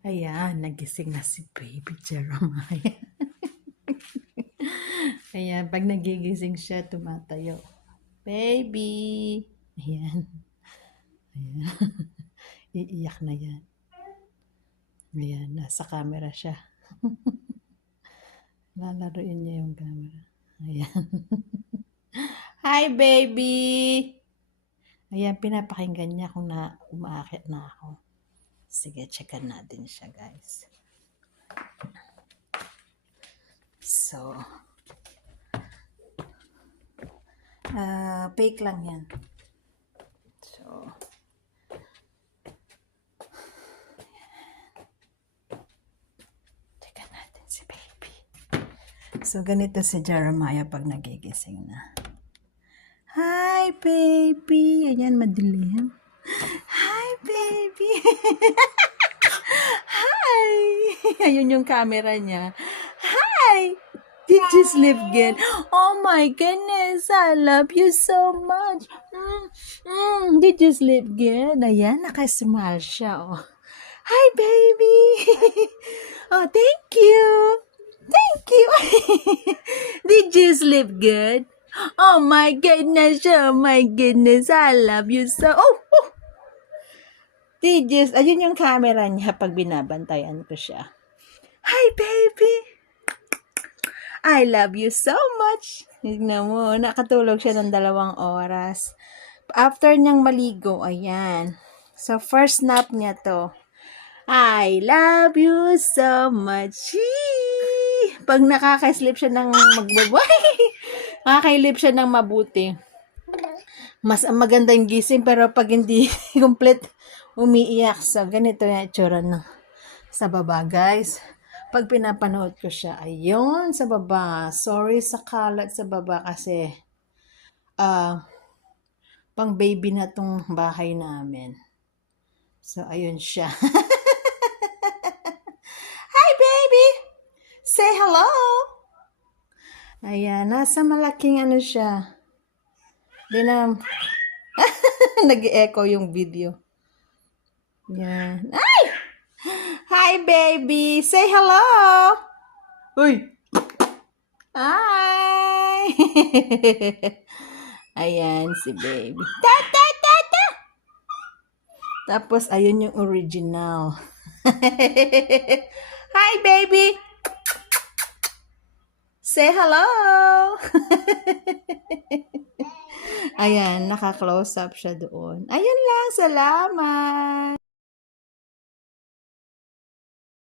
Ayan, nagising na si Baby Jeremiah. Ayan, pag nagigising siya, tumatayo. Baby! Ayan. Ayan. Iiyak na yan. Ayan, nasa camera siya. Lalaroin niya yung camera. Ayan. Hi, baby! Ayan, pinapakinggan niya kung na umaakit na ako. Sige, checkan natin siya, guys. So, ah fake lang yan. So, checkan natin si baby. So, ganito si Jeremiah pag nagigising na. Hi, baby! Ayan, madilim. Hi, baby! Hi! Ayun yung camera niya. Hi! Did you sleep good? Oh my goodness, I love you so much. Mm, mm, did you sleep good? Ayan, nakasmile siya. Oh. Hi, baby! oh, thank you! Thank you! did you sleep good? Oh my goodness, oh my goodness, I love you so. Oh, oh. You, ayun yung camera niya pag binabantayan ko siya. Hi, baby! I love you so much. Tignan mo, nakatulog siya ng dalawang oras. After niyang maligo, ayan. So, first nap niya to. I love you so much. Pag nakaka-sleep siya ng magbabay, nakaka-sleep siya ng mabuti. Mas ang magandang gising, pero pag hindi complete, umiiyak. So, ganito yung itsura ng sa baba, guys. Pag pinapanood ko siya, ayun, sa baba. Sorry sa kalat sa baba kasi ah pang baby na tong bahay namin. So, ayun siya. Hi, baby! Say hello! Ayan, nasa malaking ano siya. Di na, nag-echo yung video. Yan. Ay! Hi, baby! Say hello! Uy! Hi! Ayan, si baby. Ta, ta, ta, ta! Tapos, ayun yung original. Hi, baby! Say hello! Ayan, naka-close up siya doon. Ayun lang, salamat!